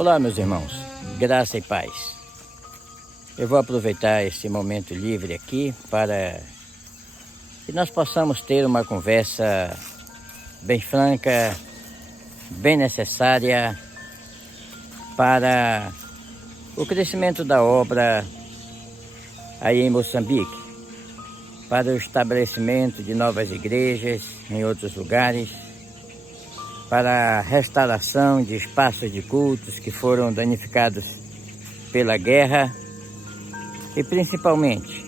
Olá, meus irmãos, graça e paz. Eu vou aproveitar esse momento livre aqui para que nós possamos ter uma conversa bem franca, bem necessária para o crescimento da obra aí em Moçambique, para o estabelecimento de novas igrejas em outros lugares, para a restauração de espaços de cultos que foram danificados pela guerra e principalmente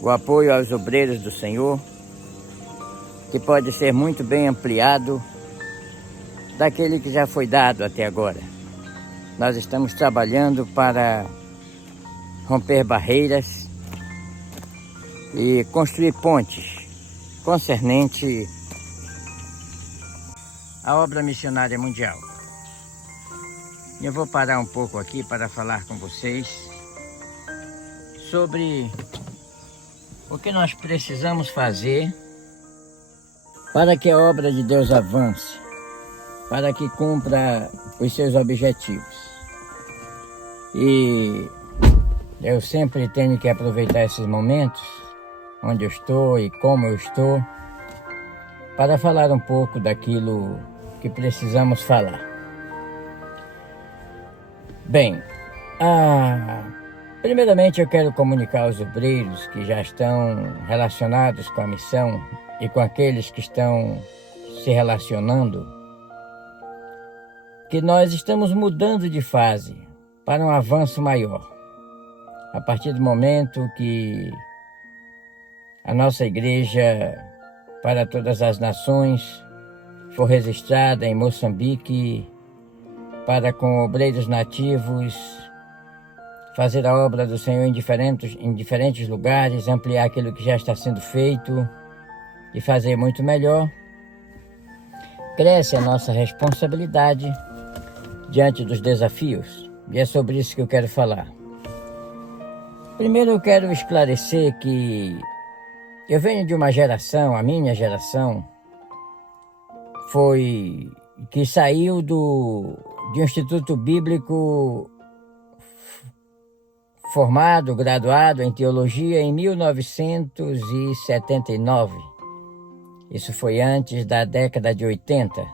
o apoio aos obreiros do Senhor, que pode ser muito bem ampliado daquele que já foi dado até agora. Nós estamos trabalhando para romper barreiras e construir pontes concernente a obra missionária mundial. Eu vou parar um pouco aqui para falar com vocês sobre o que nós precisamos fazer para que a obra de Deus avance, para que cumpra os seus objetivos. E eu sempre tenho que aproveitar esses momentos, onde eu estou e como eu estou, para falar um pouco daquilo que precisamos falar. Bem, primeiramente eu quero comunicar aos obreiros que já estão relacionados com a missão e com aqueles que estão se relacionando, que nós estamos mudando de fase para um avanço maior. A partir do momento que a nossa igreja para todas as nações for registrada em Moçambique, para com obreiros nativos fazer a obra do Senhor em diferentes lugares, ampliar aquilo que já está sendo feito e fazer muito melhor, cresce a nossa responsabilidade diante dos desafios, e é sobre isso que eu quero falar. Primeiro eu quero esclarecer que eu venho de uma geração, a minha geração, que saiu de um instituto bíblico formado, graduado em teologia em 1979. Isso foi antes da década de 80.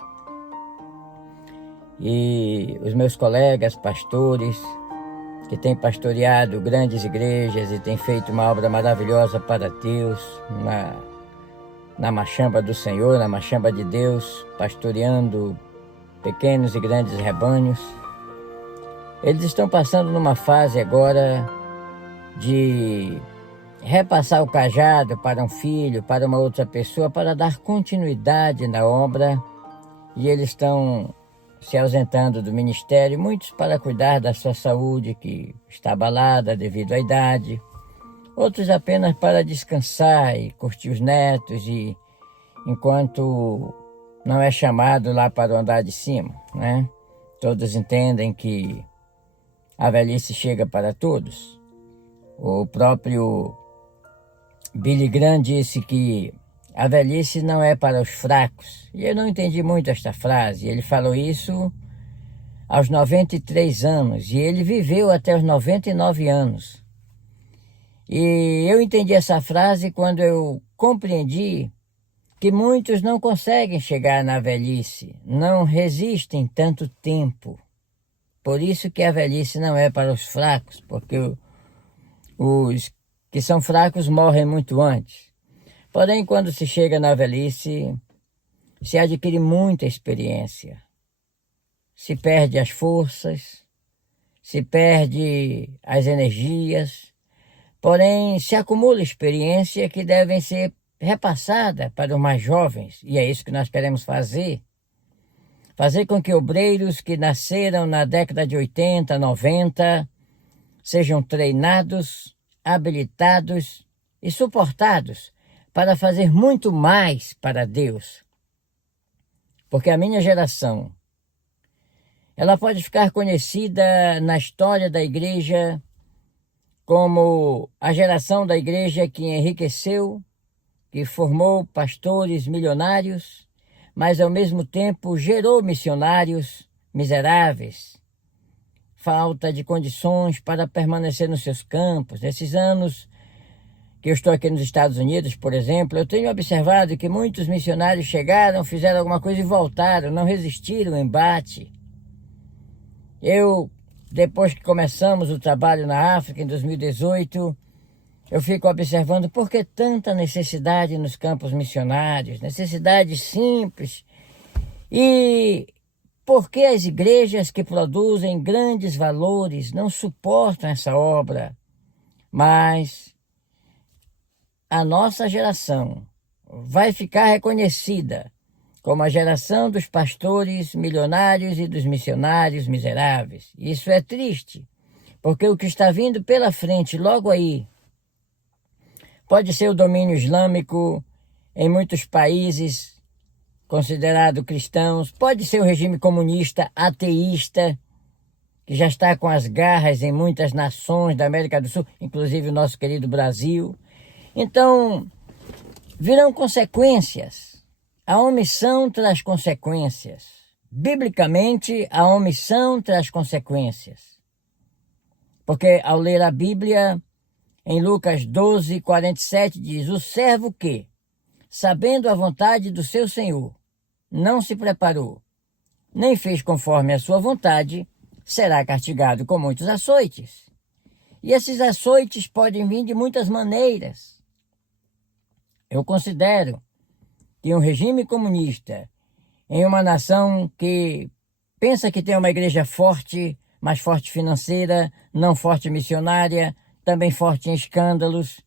E os meus colegas pastores, que têm pastoreado grandes igrejas e têm feito uma obra maravilhosa para Deus, na machamba do Senhor, na machamba de Deus, pastoreando pequenos e grandes rebanhos. Eles estão passando numa fase agora de repassar o cajado para um filho, para uma outra pessoa, para dar continuidade na obra, e eles estão se ausentando do ministério, muitos para cuidar da sua saúde, que está abalada devido à idade, outros apenas para descansar e curtir os netos, e enquanto não é chamado lá para o andar de cima, né? Todos entendem que a velhice chega para todos. O próprio Billy Graham disse que a velhice não é para os fracos. E eu não entendi muito esta frase. Ele falou isso aos 93 anos e ele viveu até os 99 anos. E eu entendi essa frase quando eu compreendi que muitos não conseguem chegar na velhice, não resistem tanto tempo. Por isso que a velhice não é para os fracos, porque os que são fracos morrem muito antes. Porém, quando se chega na velhice, se adquire muita experiência. Se perde as forças, se perde as energias, porém se acumula experiência que devem ser repassada para os mais jovens, e é isso que nós queremos fazer. Fazer com que obreiros que nasceram na década de 80, 90, sejam treinados, habilitados e suportados para fazer muito mais para Deus. Porque a minha geração, ela pode ficar conhecida na história da igreja como a geração da igreja que enriqueceu, que formou pastores milionários, mas ao mesmo tempo gerou missionários miseráveis, falta de condições para permanecer nos seus campos. Nesses anos que eu estou aqui nos Estados Unidos, por exemplo, eu tenho observado que muitos missionários chegaram, fizeram alguma coisa e voltaram, não resistiram ao embate. Depois que começamos o trabalho na África, em 2018, eu fico observando por que tanta necessidade nos campos missionários, necessidades simples, e por que as igrejas que produzem grandes valores não suportam essa obra. Mas a nossa geração vai ficar reconhecida como a geração dos pastores milionários e dos missionários miseráveis. Isso é triste, porque o que está vindo pela frente logo aí pode ser o domínio islâmico em muitos países considerados cristãos, pode ser o regime comunista ateísta, que já está com as garras em muitas nações da América do Sul, inclusive o nosso querido Brasil. Então, virão consequências. A omissão traz consequências. Biblicamente, a omissão traz consequências. Porque ao ler a Bíblia, em Lucas 12, 47, diz: o servo que, sabendo a vontade do seu Senhor, não se preparou, nem fez conforme a sua vontade, será castigado com muitos açoites. E esses açoites podem vir de muitas maneiras. Eu considero que um regime comunista, em uma nação que pensa que tem uma igreja forte, mas forte financeira, não forte missionária, também forte em escândalos,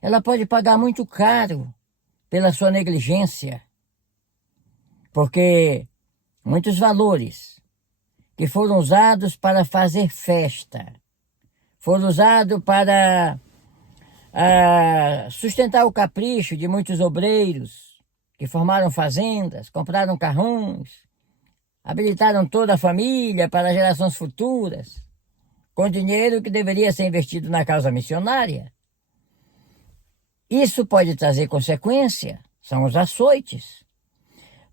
ela pode pagar muito caro pela sua negligência, porque muitos valores que foram usados para fazer festa, foram usados para sustentar o capricho de muitos obreiros que formaram fazendas, compraram carrões, habilitaram toda a família para gerações futuras, com dinheiro que deveria ser investido na causa missionária. Isso pode trazer consequência, são os açoites.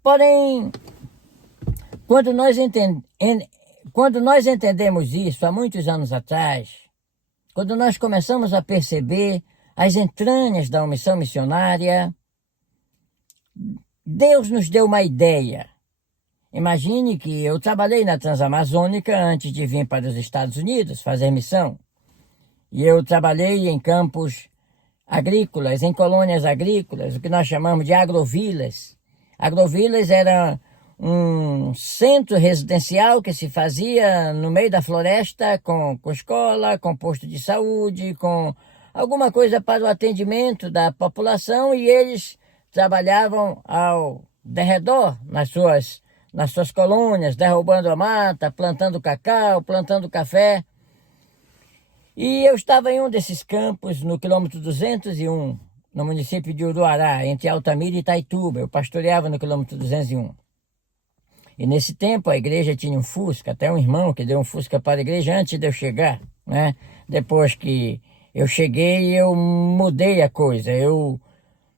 Porém, quando nós entendemos isso há muitos anos atrás, quando nós começamos a perceber as entranhas da omissão missionária, Deus nos deu uma ideia. Imagine que eu trabalhei na Transamazônica antes de vir para os Estados Unidos fazer missão. E eu trabalhei em campos agrícolas, em colônias agrícolas, o que nós chamamos de agrovilas. Agrovilas era um centro residencial que se fazia no meio da floresta, com escola, com posto de saúde, com alguma coisa para o atendimento da população, e eles trabalhavam ao derredor, nas suas colônias, derrubando a mata, plantando cacau, plantando café. E eu estava em um desses campos, no quilômetro 201, no município de Uruará, entre Altamira e Itaituba. Eu pastoreava no quilômetro 201. E nesse tempo a igreja tinha um Fusca, até um irmão que deu um Fusca para a igreja antes de eu chegar, né? Depois que eu cheguei, eu mudei a coisa.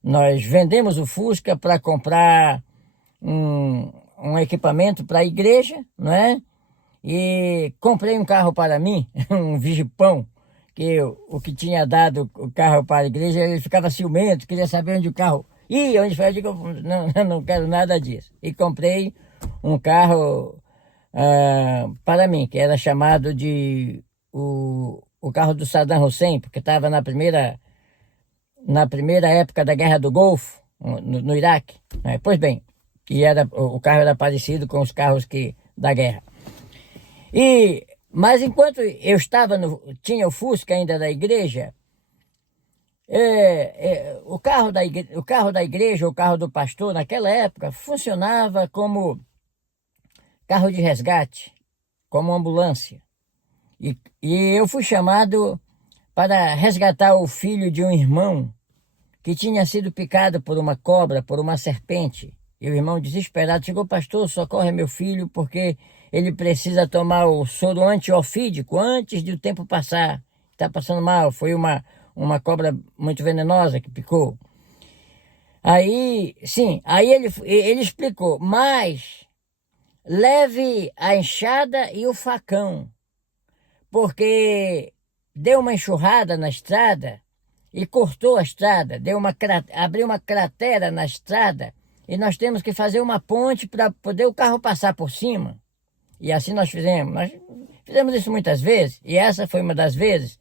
Nós vendemos o Fusca para comprar um equipamento para a igreja, não é? E comprei um carro para mim, um Vigipão, que o que tinha dado o carro para a igreja, ele ficava ciumento, queria saber onde o carro ia, onde foi. Eu digo: não quero nada disso. E comprei um carro para mim, que era chamado de o carro do Saddam Hussein, porque estava na primeira época da Guerra do Golfo, no Iraque, né? Pois bem, o carro era parecido com os carros da guerra. Mas enquanto eu tinha o Fusca ainda da igreja, o carro da igreja, o carro do pastor, naquela época, funcionava como carro de resgate, como ambulância. E eu fui chamado para resgatar o filho de um irmão que tinha sido picado por uma cobra, por uma serpente. E o irmão, desesperado, chegou: pastor, socorre meu filho, porque ele precisa tomar o soro antiofídico antes de o tempo passar. Está passando mal, foi uma cobra muito venenosa que picou. Aí ele explicou: mas leve a enxada e o facão, porque deu uma enxurrada na estrada e cortou a estrada, abriu uma cratera na estrada e nós temos que fazer uma ponte para poder o carro passar por cima. E assim nós fizemos. Nós fizemos isso muitas vezes, e essa foi uma das vezes.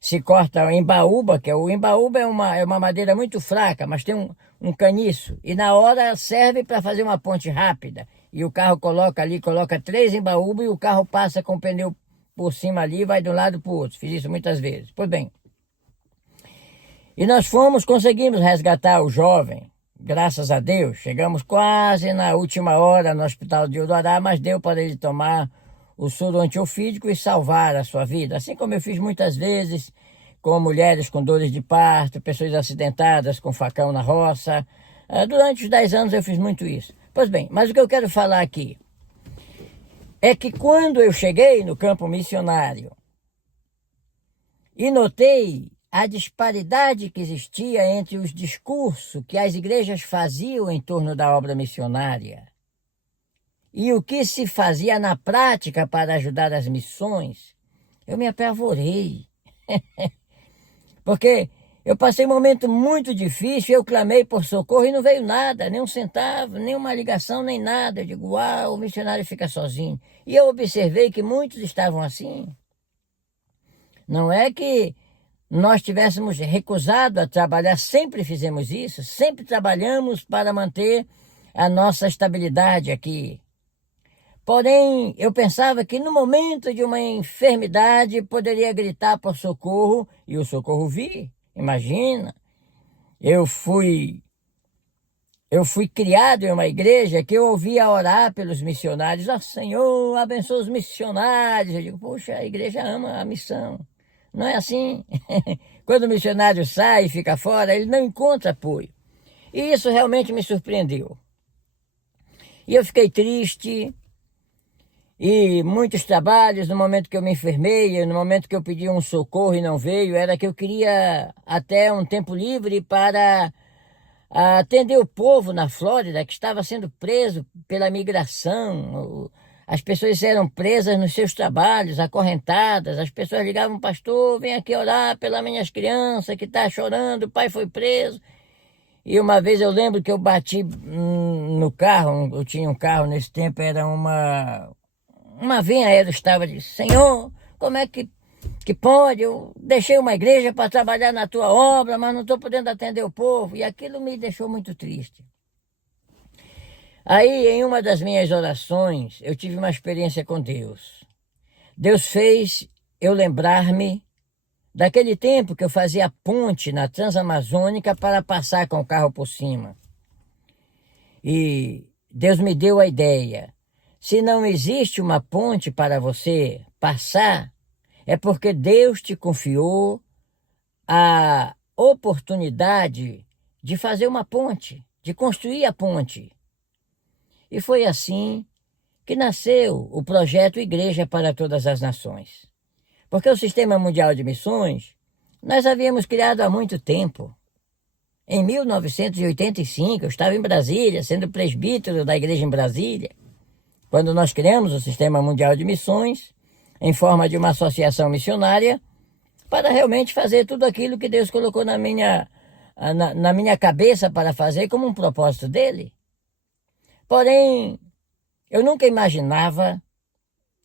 Se corta o embaúba, o embaúba é uma madeira muito fraca, mas tem um caniço, e na hora serve para fazer uma ponte rápida. E o carro coloca 3 embaúba e o carro passa com o pneu por cima ali, vai de um lado para o outro. Fiz isso muitas vezes. Pois bem, e nós conseguimos resgatar o jovem, graças a Deus. Chegamos quase na última hora no hospital de Uruará, mas deu para ele tomar o soro antiofídico e salvar a sua vida. Assim como eu fiz muitas vezes com mulheres com dores de parto, pessoas acidentadas com facão na roça. Durante os 10 anos eu fiz muito isso. Pois bem, mas o que eu quero falar aqui é que quando eu cheguei no campo missionário e notei a disparidade que existia entre os discursos que as igrejas faziam em torno da obra missionária e o que se fazia na prática para ajudar as missões, eu me apavorei. Porque eu passei um momento muito difícil, eu clamei por socorro e não veio nada, nem um centavo, nem uma ligação, nem nada. Eu digo, uau, o missionário fica sozinho. E eu observei que muitos estavam assim. Não é que nós tivéssemos recusado a trabalhar, sempre fizemos isso, sempre trabalhamos para manter a nossa estabilidade aqui. Porém, eu pensava que no momento de uma enfermidade poderia gritar por socorro e o socorro vir. Imagina, eu fui criado em uma igreja que eu ouvia orar pelos missionários. Ó, Senhor, abençoa os missionários. Eu digo, poxa, a igreja ama a missão. Não é assim? Quando o missionário sai e fica fora, ele não encontra apoio. E isso realmente me surpreendeu. E eu fiquei triste. E muitos trabalhos, no momento que eu me enfermei, no momento que eu pedi um socorro e não veio, era que eu queria até um tempo livre para atender o povo na Flórida, que estava sendo preso pela migração. As pessoas eram presas nos seus trabalhos, acorrentadas. As pessoas ligavam, pastor, vem aqui orar pelas minhas crianças que estão chorando, o pai foi preso. E uma vez eu lembro que eu bati no carro, eu tinha um carro nesse tempo, era uma van aérea, estava de Senhor, como é que pode? Eu deixei uma igreja para trabalhar na tua obra, mas não estou podendo atender o povo. E aquilo me deixou muito triste. Aí, em uma das minhas orações, eu tive uma experiência com Deus. Deus fez eu lembrar-me daquele tempo que eu fazia ponte na Transamazônica para passar com o carro por cima. E Deus me deu a ideia. Se não existe uma ponte para você passar, é porque Deus te confiou a oportunidade de fazer uma ponte, de construir a ponte. E foi assim que nasceu o projeto Igreja para Todas as Nações. Porque o Sistema Mundial de Missões nós havíamos criado há muito tempo. Em 1985, eu estava em Brasília, sendo presbítero da igreja em Brasília, quando nós criamos o Sistema Mundial de Missões, em forma de uma associação missionária, para realmente fazer tudo aquilo que Deus colocou na minha cabeça para fazer como um propósito dele. Porém, eu nunca imaginava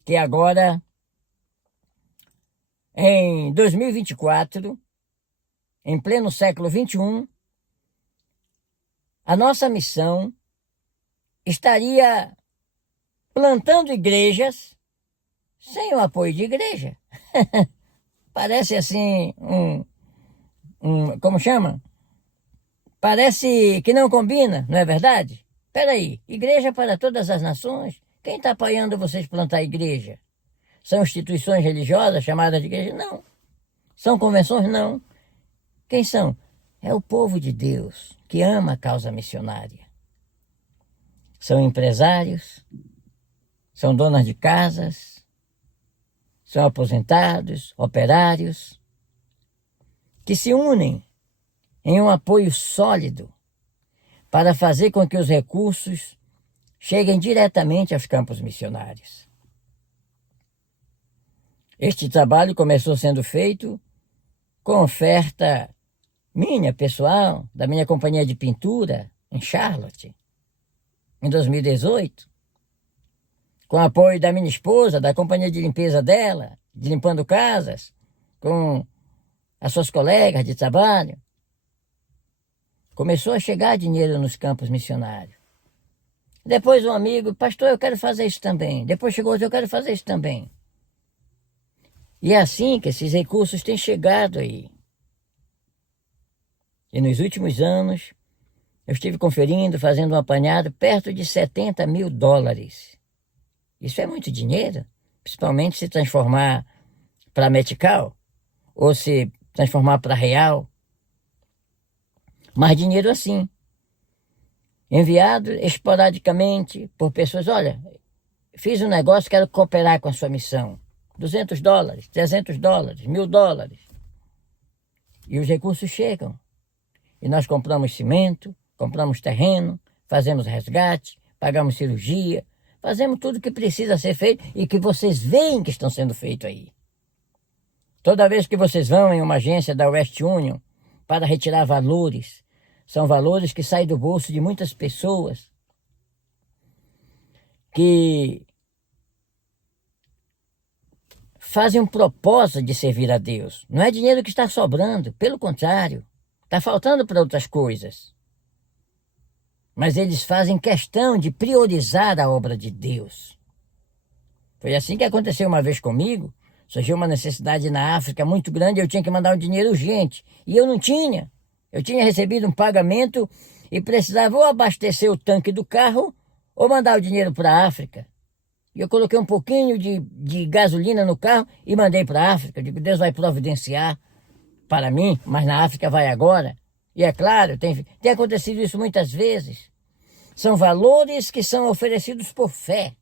que agora, em 2024, em pleno século XXI, a nossa missão estaria plantando igrejas sem o apoio de igreja. Parece assim, como chama? Parece que não combina, não é verdade? Espera aí, igreja para todas as nações? Quem está apoiando vocês plantar igreja? São instituições religiosas chamadas de igreja? Não. São convenções? Não. Quem são? É o povo de Deus que ama a causa missionária. São empresários, são donas de casas, são aposentados, operários, que se unem em um apoio sólido para fazer com que os recursos cheguem diretamente aos campos missionários. Este trabalho começou sendo feito com oferta minha, pessoal, da minha companhia de pintura em Charlotte, em 2018, com apoio da minha esposa, da companhia de limpeza dela, de limpando casas, com as suas colegas de trabalho. Começou a chegar dinheiro nos campos missionários. Depois um amigo, pastor, eu quero fazer isso também. Depois chegou outro, eu quero fazer isso também. E é assim que esses recursos têm chegado aí. E nos últimos anos, eu estive conferindo, fazendo um apanhado, perto de 70 mil dólares. Isso é muito dinheiro, principalmente se transformar para metical, ou se transformar para real. Mas dinheiro assim, enviado esporadicamente por pessoas. Olha, fiz um negócio, quero cooperar com a sua missão. $200, $300, $1.000. E os recursos chegam. E nós compramos cimento, compramos terreno, fazemos resgate, pagamos cirurgia, fazemos tudo que precisa ser feito e que vocês veem que estão sendo feito aí. Toda vez que vocês vão em uma agência da West Union para retirar valores, são valores que saem do bolso de muitas pessoas que fazem um propósito de servir a Deus. Não é dinheiro que está sobrando, pelo contrário, está faltando para outras coisas. Mas eles fazem questão de priorizar a obra de Deus. Foi assim que aconteceu uma vez comigo. Surgiu uma necessidade na África muito grande, eu tinha que mandar um dinheiro urgente. E eu não tinha. Eu tinha recebido um pagamento e precisava ou abastecer o tanque do carro ou mandar o dinheiro para a África. E eu coloquei um pouquinho de gasolina no carro e mandei para a África. Eu digo, Deus vai providenciar para mim, mas na África vai agora. E é claro, tem acontecido isso muitas vezes. São valores que são oferecidos por fé.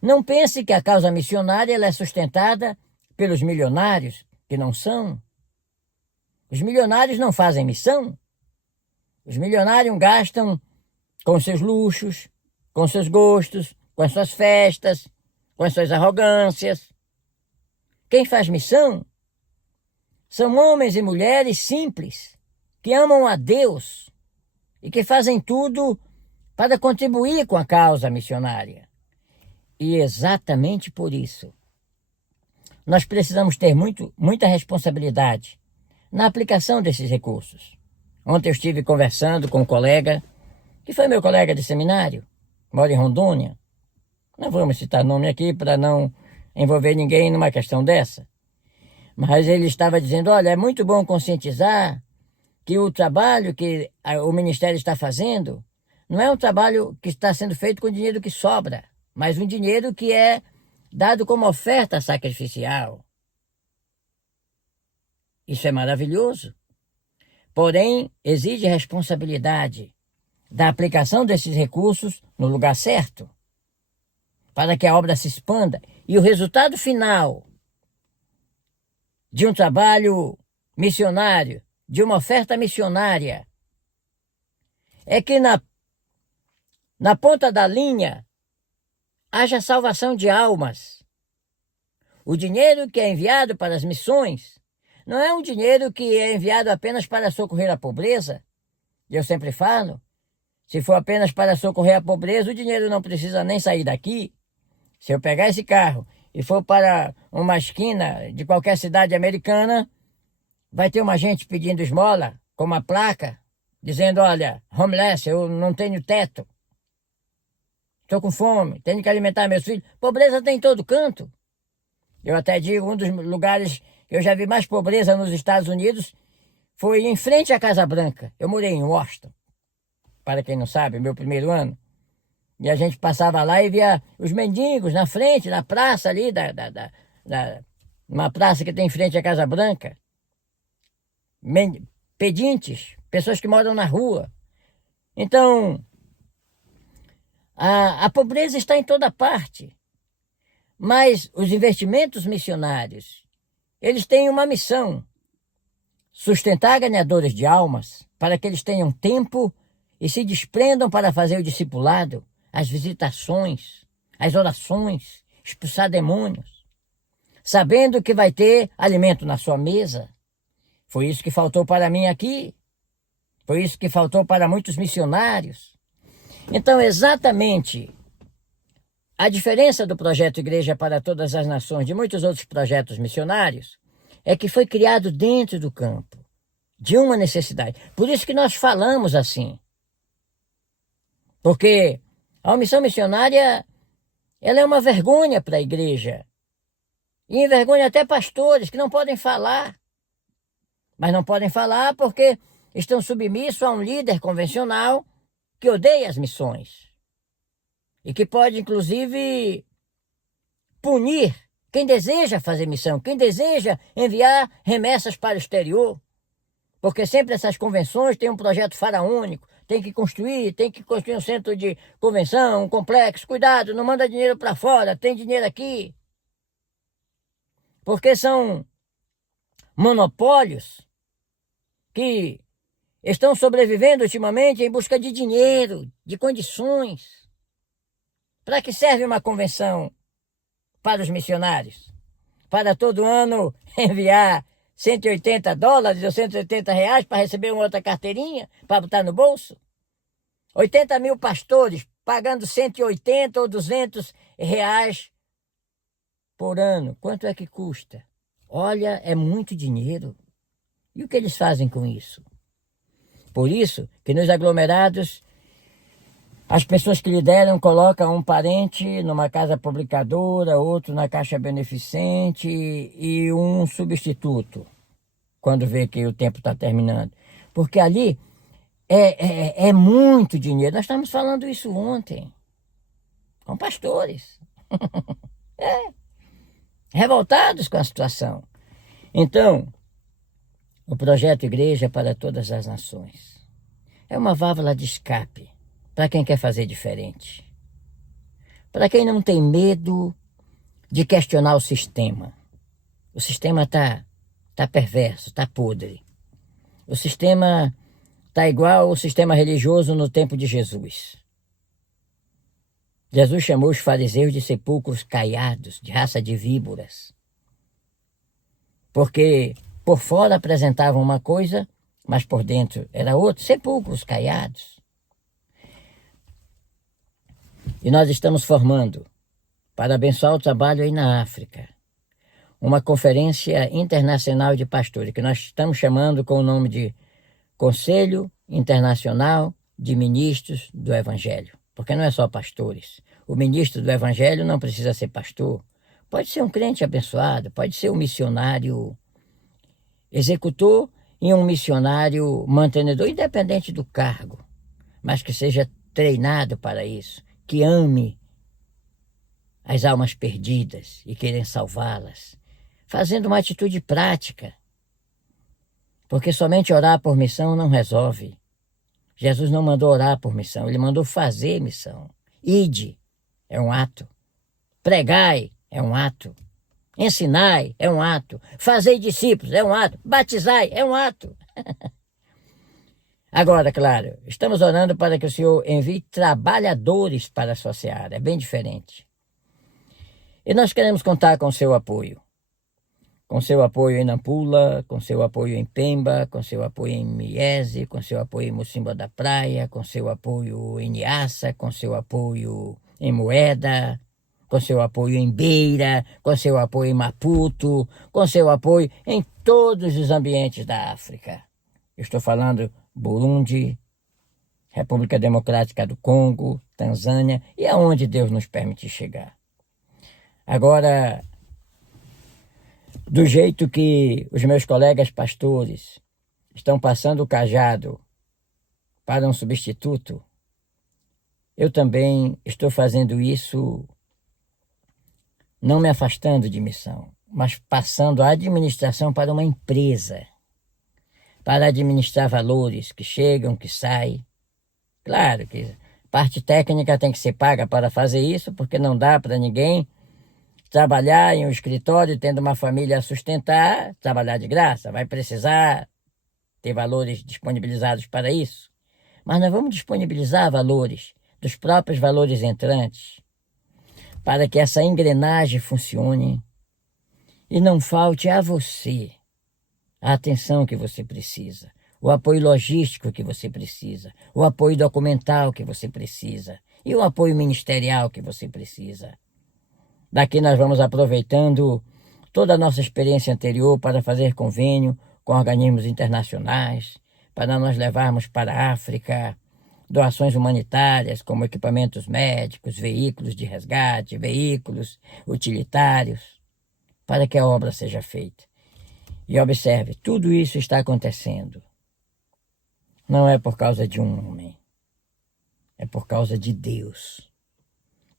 Não pense que a causa missionária ela é sustentada pelos milionários, que não são. Os milionários não fazem missão. Os milionários gastam com seus luxos, com seus gostos, com as suas festas, com as suas arrogâncias. Quem faz missão são homens e mulheres simples, que amam a Deus e que fazem tudo para contribuir com a causa missionária. E exatamente por isso, nós precisamos ter muita responsabilidade na aplicação desses recursos. Ontem eu estive conversando com um colega, que foi meu colega de seminário, mora em Rondônia. Não vamos citar nome aqui para não envolver ninguém numa questão dessa. Mas ele estava dizendo, olha, é muito bom conscientizar que o trabalho que o Ministério está fazendo não é um trabalho que está sendo feito com dinheiro que sobra, mas um dinheiro que é dado como oferta sacrificial. Isso é maravilhoso. Porém, exige responsabilidade da aplicação desses recursos no lugar certo, para que a obra se expanda. E o resultado final de um trabalho missionário, de uma oferta missionária, é que na ponta da linha haja salvação de almas. O dinheiro que é enviado para as missões não é um dinheiro que é enviado apenas para socorrer a pobreza. Eu sempre falo, se for apenas para socorrer a pobreza, o dinheiro não precisa nem sair daqui. Se eu pegar esse carro e for para uma esquina de qualquer cidade americana, vai ter uma gente pedindo esmola, com uma placa, dizendo, olha, homeless, eu não tenho teto. Estou com fome, tenho que alimentar meus filhos. Pobreza tem em todo canto. Eu até digo, um dos lugares que eu já vi mais pobreza nos Estados Unidos foi em frente à Casa Branca. Eu morei em Washington, para quem não sabe, meu primeiro ano. E a gente passava lá e via os mendigos na frente, na praça ali, uma praça que tem em frente à Casa Branca. Pedintes, pessoas que moram na rua. Então, a pobreza está em toda parte. Mas os investimentos missionários, eles têm uma missão: sustentar ganhadores de almas, para que eles tenham tempo e se desprendam para fazer o discipulado, as visitações, as orações, expulsar demônios, sabendo que vai ter alimento na sua mesa. Foi isso que faltou para mim aqui. Foi isso que faltou para muitos missionários. Então, exatamente a diferença do projeto Igreja para Todas as Nações de muitos outros projetos missionários é que foi criado dentro do campo, de uma necessidade. Por isso que nós falamos assim. Porque a missão missionária, ela é uma vergonha para a igreja. E envergonha até pastores que não podem falar. Mas não podem falar porque estão submissos a um líder convencional que odeia as missões. E que pode, inclusive, punir quem deseja fazer missão, quem deseja enviar remessas para o exterior. Porque sempre essas convenções têm um projeto faraônico, tem que construir um centro de convenção, um complexo. Cuidado, não manda dinheiro para fora, tem dinheiro aqui. Porque são monopólios que estão sobrevivendo ultimamente em busca de dinheiro, de condições. Para que serve uma convenção para os missionários? Para todo ano enviar $180 ou R$180 para receber uma outra carteirinha, para botar no bolso? 80 mil pastores pagando 180 ou R$200 por ano. Quanto é que custa? Olha, é muito dinheiro. E o que eles fazem com isso? Por isso que nos aglomerados, as pessoas que lideram colocam um parente numa casa publicadora, outro na caixa beneficente e um substituto, quando vê que o tempo está terminando. Porque ali é muito dinheiro. Nós estamos falando isso ontem, com pastores. Revoltados com a situação. Então, o projeto Igreja para Todas as Nações é uma válvula de escape para quem quer fazer diferente. Para quem não tem medo de questionar o sistema. O sistema tá perverso, tá podre. O sistema tá igual ao sistema religioso no tempo de Jesus. Jesus chamou os fariseus de sepulcros caiados, de raça de víboras. Porque por fora apresentavam uma coisa, mas por dentro era outra, sepulcros caiados. E nós estamos formando, para abençoar o trabalho aí na África, uma conferência internacional de pastores, que nós estamos chamando com o nome de Conselho Internacional de Ministros do Evangelho. Porque não é só pastores. O ministro do Evangelho não precisa ser pastor. Pode ser um crente abençoado, pode ser um missionário executor e um missionário mantenedor, independente do cargo, mas que seja treinado para isso, que ame as almas perdidas e queira salvá-las, fazendo uma atitude prática. Porque somente orar por missão não resolve. Jesus não mandou orar por missão, ele mandou fazer missão. Ide é um ato. Pregai é um ato. Ensinai é um ato. Fazei discípulos é um ato. Batizai é um ato. Agora, claro, estamos orando para que o Senhor envie trabalhadores para a sua seara. É bem diferente. E nós queremos contar com o seu apoio. Com seu apoio em Nampula, com seu apoio em Pemba, com seu apoio em Miese, com seu apoio em Mocimboa da Praia, com seu apoio em Niassa, com seu apoio em Moeda, com seu apoio em Beira, com seu apoio em Maputo, com seu apoio em todos os ambientes da África. Eu estou falando Burundi, República Democrática do Congo, Tanzânia e aonde Deus nos permitir chegar. Agora, do jeito que os meus colegas pastores estão passando o cajado para um substituto, eu também estou fazendo isso não me afastando de missão, mas passando a administração para uma empresa, para administrar valores que chegam, que saem. Claro que parte técnica tem que ser paga para fazer isso, porque não dá para ninguém trabalhar em um escritório tendo uma família a sustentar, trabalhar de graça. Vai precisar ter valores disponibilizados para isso. Mas nós vamos disponibilizar valores, dos próprios valores entrantes, para que essa engrenagem funcione e não falte a você a atenção que você precisa, o apoio logístico que você precisa, o apoio documental que você precisa e o apoio ministerial que você precisa. Daqui nós vamos aproveitando toda a nossa experiência anterior para fazer convênio com organismos internacionais, para nós levarmos para a África doações humanitárias como equipamentos médicos, veículos de resgate, veículos utilitários, para que a obra seja feita. E observe, tudo isso está acontecendo. Não é por causa de um homem, é por causa de Deus.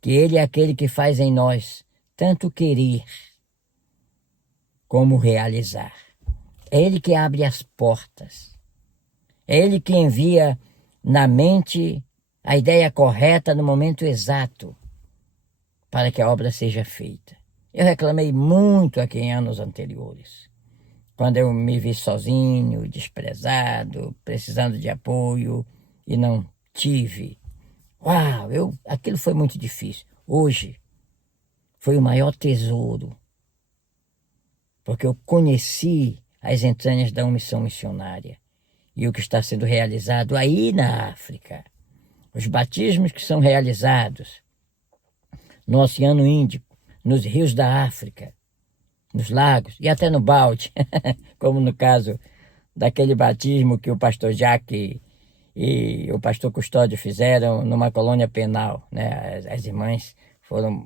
Que Ele é aquele que faz em nós tanto querer como realizar. É Ele que abre as portas. É Ele que envia na mente a ideia correta no momento exato para que a obra seja feita. Eu reclamei muito aqui em anos anteriores, quando eu me vi sozinho, desprezado, precisando de apoio e não tive. Uau, aquilo foi muito difícil. Hoje foi o maior tesouro, porque eu conheci as entranhas da missão missionária e o que está sendo realizado aí na África. Os batismos que são realizados no Oceano Índico, nos rios da África, nos lagos e até no balde, como no caso daquele batismo que o pastor Jacques e o pastor Custódio fizeram numa colônia penal, né? As irmãs foram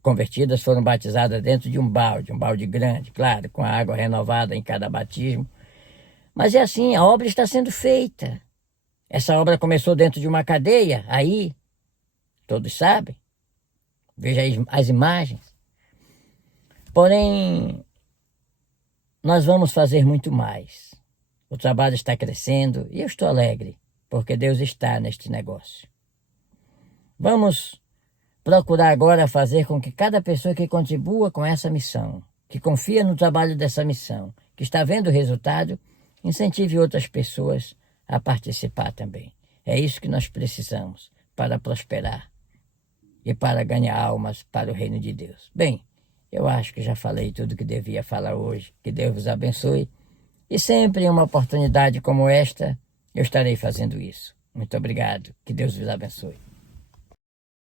convertidas, foram batizadas dentro de um balde grande, claro, com a água renovada em cada batismo. Mas é assim, a obra está sendo feita. Essa obra começou dentro de uma cadeia, aí, todos sabem. Veja as imagens. Porém, nós vamos fazer muito mais. O trabalho está crescendo e eu estou alegre, porque Deus está neste negócio. Vamos procurar agora fazer com que cada pessoa que contribua com essa missão, que confia no trabalho dessa missão, que está vendo o resultado, incentive outras pessoas a participar também. É isso que nós precisamos para prosperar e para ganhar almas para o reino de Deus. Bem, eu acho que já falei tudo que devia falar hoje. Que Deus vos abençoe. E sempre em uma oportunidade como esta, eu estarei fazendo isso. Muito obrigado. Que Deus vos abençoe.